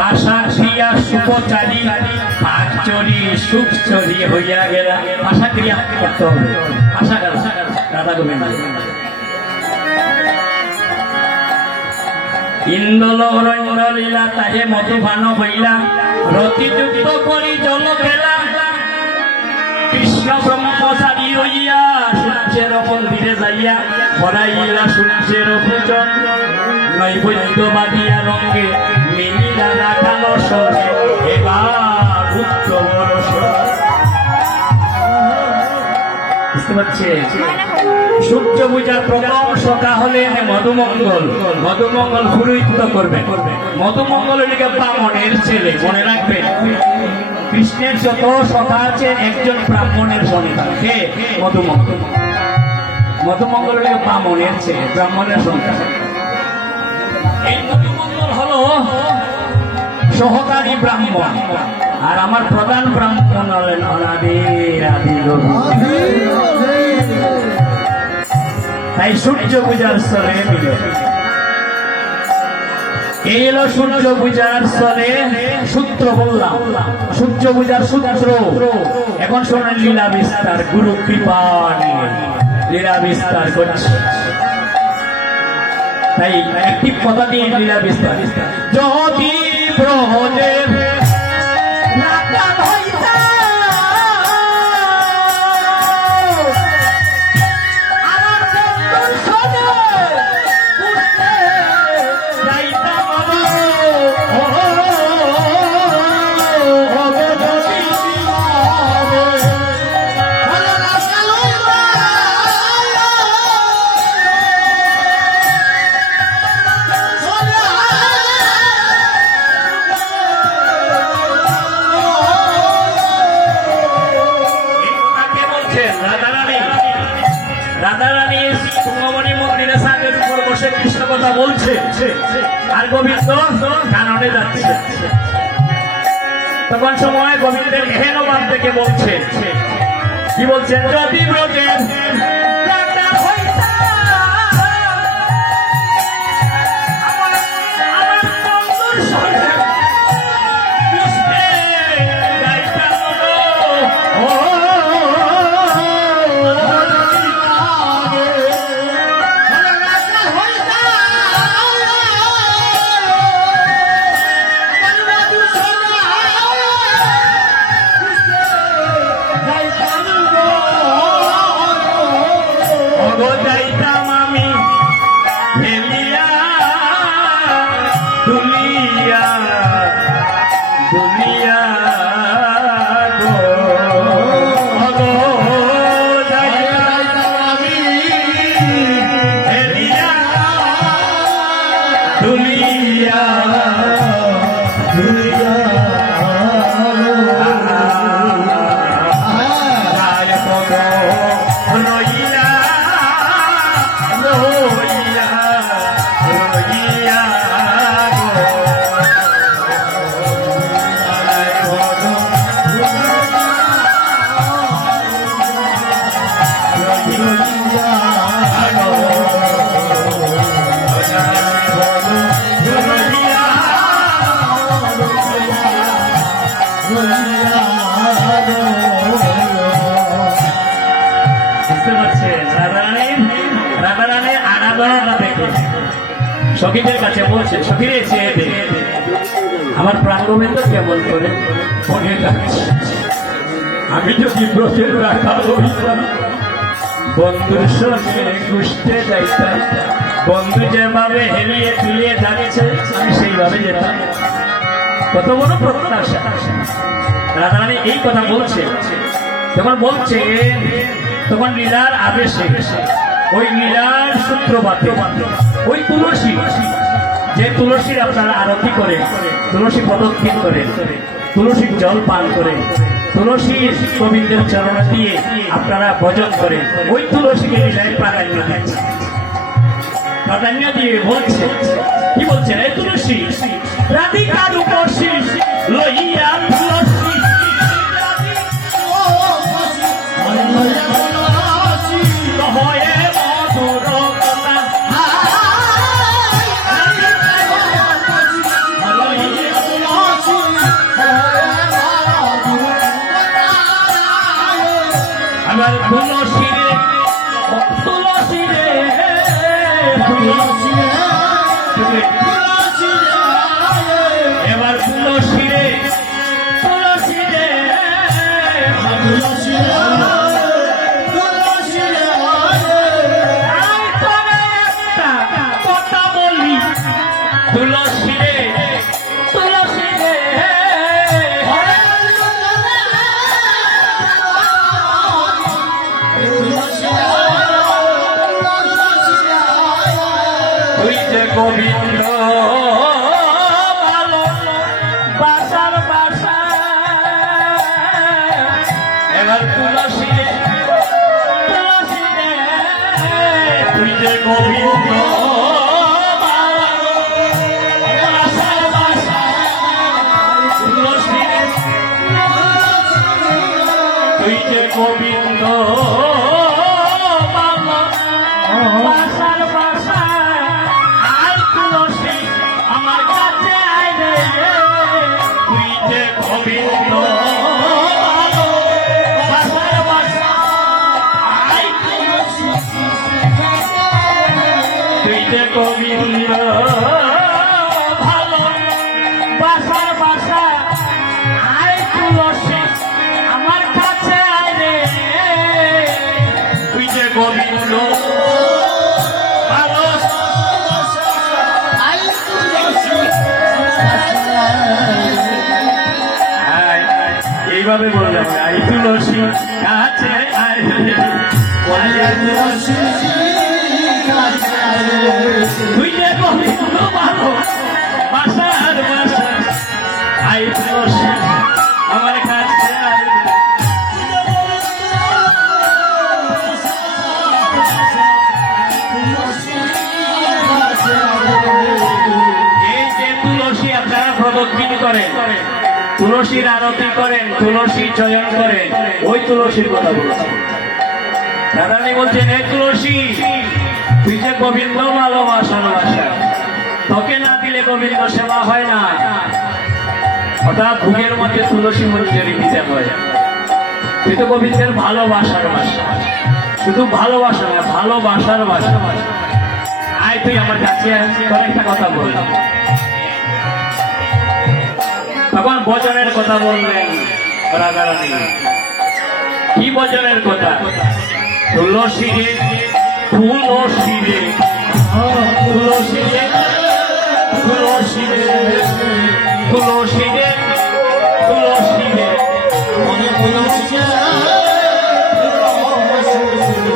ভাষা ক্রিয়া শুভচারী পাঁচচরি সুখচরি হইয়া গেলা। ভাষা ক্রিয়া করতে হবে। ভাষা রাধা গোবিন্দ ইন্দ্র অরণ্য লীলা তাহে মধুভান হইলা রতিযুক্ত করি জল খেলা কৃষ্ণ ব্রহ্মচারী হইয়া সূর্যের মন্দিরে যাইয়া পড়াইলা সূর্যের পূজন নৈবেদ্য বাঁধিয়া রঙে মিলিলা রাখালো সঙ্গে এবার উত্তম বুঝতে পারছে। সূর্য পূজার প্রথম সখা হলেন মধুমঙ্গল। মধুমঙ্গল পুরোহিত করবে। মধুমঙ্গল এদিকে ব্রাহ্মণের ছেলে, মনে রাখবেন। কৃষ্ণের যত সখা আছে একজন ব্রাহ্মণের সন্তান, কে? মধুমঙ্গল। মধুমঙ্গল এদিকে ব্রাহ্মণের ছেলে, ব্রাহ্মণের সন্তান। এই মধুমঙ্গল হলো সহকারী ব্রাহ্মণ, আর আমার প্রধান ব্রাহ্মণ হলেন অনাদি আদি গোবিন্দ। তাই সূর্য পূজার স্থলে দিল। এই হলো সূর্য পূজার স্থলে সূত্র বললাম। সূর্য পূজার সূত্র এখন শোনেন লীলা বিস্তার। গুরু কৃপা নিয়ে লীলা বিস্তার করছে। তাই একটি কথা দিয়ে লীলা বিস্তার। যদি ব্রজের কৃষ্ণ কথা বলছে আর গোবিন্দ কাননে যাচ্ছে। তখন সময় গোবিন্দের হেনবাদ থেকে বলছে, কি বলছেন? যদি ব্রজের সখীদের কাছে বলছে, সখীরে চেয়ে দে আমার প্রাণ গোবিন্দ কেমন করে মনে যাচ্ছে। আমি যদি ব্রজের রাখা হইতাম, বন্ধুর সঙ্গে ঘুষতে যাইতাম, বন্ধু যেভাবে হেলিয়ে তুলিয়ে যাচ্ছে আমি সেইভাবে যেতাম। কত বড় প্রত্যাশা। রাধারানী এই কথা বলছে। তখন বলছে, তখন লীলার আদেশে ওই লীলার সূত্রপাতে ওই তুলসী, যে তুলসীর আপনারা আরতি করেন, তুলসী পদক্ষেপ করেন, তুলসীর জল পান করেন, তুলসীর গোবিন্দের চরণ দিয়ে আপনারা ভজন করেন, ওই তুলসীকে লীলায় প্রাধান্য দিচ্ছে। প্রাধান্য দিয়ে বলছে, কি বলছেন? এই তুলসী রাধিকা রূপসী লইয়া তুলসী হয়ে মধুর কথা তুলসী রে তুলসী রে তুই যে গোবিন্দ ভালো বাসার বাসা এবার তুলসী রে তুলসী রে তুই যে গোবিন্দ গোবিন্দ বাসার বাসা আর তুলসী আমার কাছে আয় রে তুই যে গোবিন্দ বাসার বাসা আয় তুলসী তুই যে গোবিন্দ ভালো বাসার বাসা আয় তুলসী আমার কাছে গোবিন্দ ভালো এইভাবে বললাম আই তুলসী কাছে তুই যে গোবিন্দ ভালো বাসার বাসা আই তুলসী আমার কাছে প্রদক্ষিণ করেন তুলসীর আরতি করেন তুলসী চয়ন করেন ওই তুলসীর কথা বলছেন দাদানি বলছেন এই তুলসী তুই যে গোবিন্দ ভালোবাসার বাসা তোকে না দিলে গোবিন্দ সেবা হয় না অর্থাৎ ভোগের মধ্যে তুলসী মঞ্জুরি দিতে হয় তুই তো গোবিন্দের ভালোবাসার বাসা শুধু ভালোবাসা না ভালোবাসার বাসা আয় তুই আমার কাছে একটা কথা বললাম তখন ভজনের কথা বললেন রাধারানী কি ভজনের কথা তুলসী রে তুলসী রে তুলসী রে তুলসী রে তুলসী রে তুলসী রে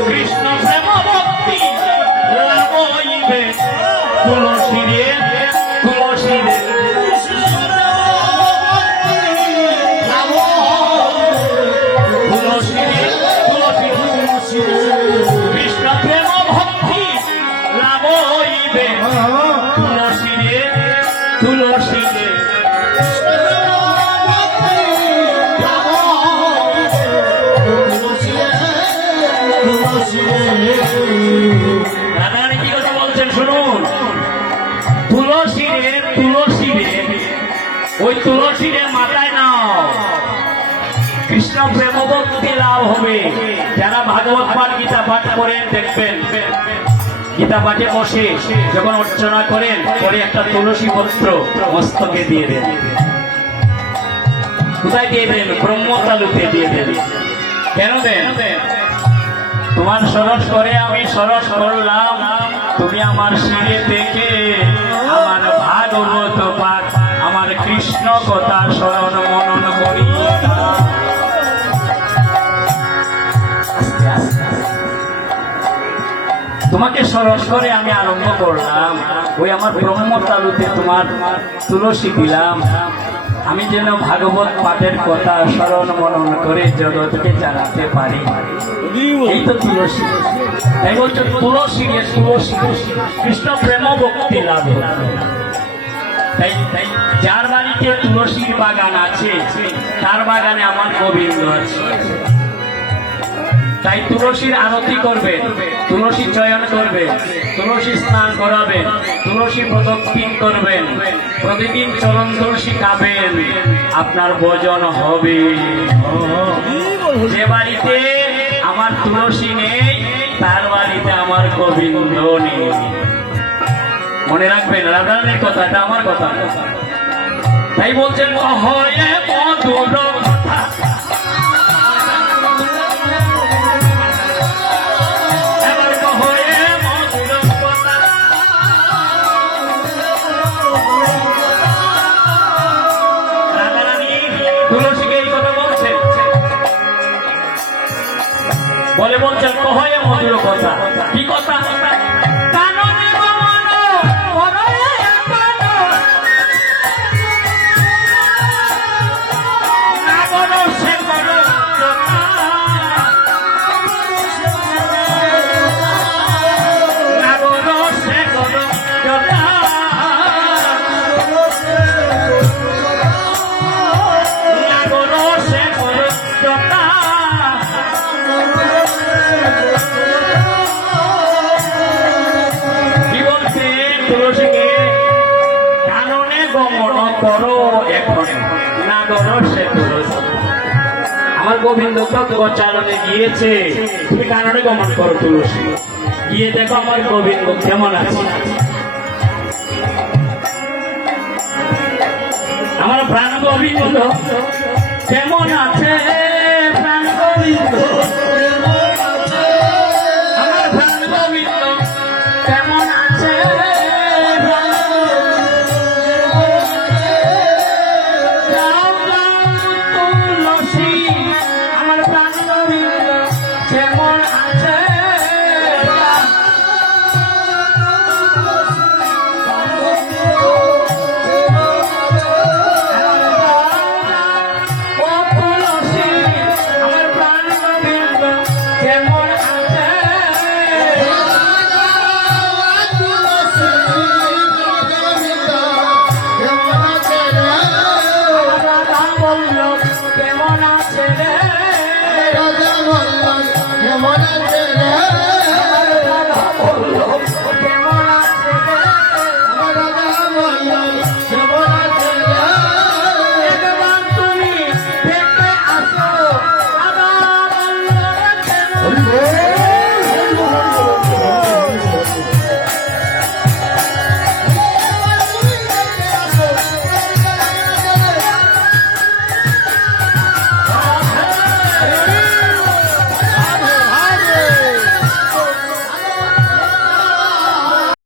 কৃষ্ণ প্রেম ভক্তি লাভ হইবে তুলসী রে তুলসী রে কৃষ্ণ প্রেম ভক্তি লাভ হইবে তুলসী রে তুলসী রে রাধারানী কি কথা বলছেন শুনুন তুলসী রে তুলসী রে ওই তুলসী রে মাথায় নাও কৃষ্ণ প্রেম ভক্তি লাভ হবে যারা ভাগবত পাঠ গীতা পাঠ করেন দেখবেন গীতা পাঠে বসে যখন অর্চনা করেন পরে একটা তুলসী পত্র মস্তকে দিয়ে দেন কোথায় দিয়ে দেন ব্রহ্মতালুতে দিয়ে দেন কেন দেন তোমার সরস করে আমি সরস করলাম তুমি আমার শিরে থেকে আমার ভাগবত পাঠ আমার কৃষ্ণ কথা স্মরণ মনন করি তোমাকে সরস করে আমি আরম্ভ করলাম ওই আমার ব্রহ্মতালুতে তোমার তুলসী দিলাম আমি যেন ভাগবত পাঠের কথা স্মরণ মনন করে জগৎকে জানাতে পারি এই তো তুলসী তাই বলছো তুলসী তুলসী কৃষ্ণ প্রেম ভক্তি লাভ তাই তাই যার বাড়িতে তুলসীর বাগান আছে তার বাগানে আমার গোবিন্দ আছে তাই তুলসীর আরতি করবে তুলসী চয়ন করবে তুলসী স্নান করাবেন তুলসী প্রদক্ষিণ করবেন প্রতিদিন চরণ তুলসী খাবেন আপনার ভোজন হবে যে বাড়িতে আমার তুলসী নেই তার বাড়িতে আমার গোবিন্দ নেই মনে রাখবেন রাধারানীর কথাটা আমার কথা তাই বলছেন হয়ে মধুর কথা কি কথা কাননে গমন করো এখন না করো সে করো যথা না করো সে করো যথা না করো সে করো যথা কি বলছে তুলসীকে কাননে গমন করো এখন না করো সে তুলসী আমার গোবিন্দ গোচারণে গিয়েছে তুমি কাননে গমন করো তুলসী গিয়ে দেখো আমার গোবিন্দ কেমন আছে আমার প্রাণ গোবিন্দ কেমন আছে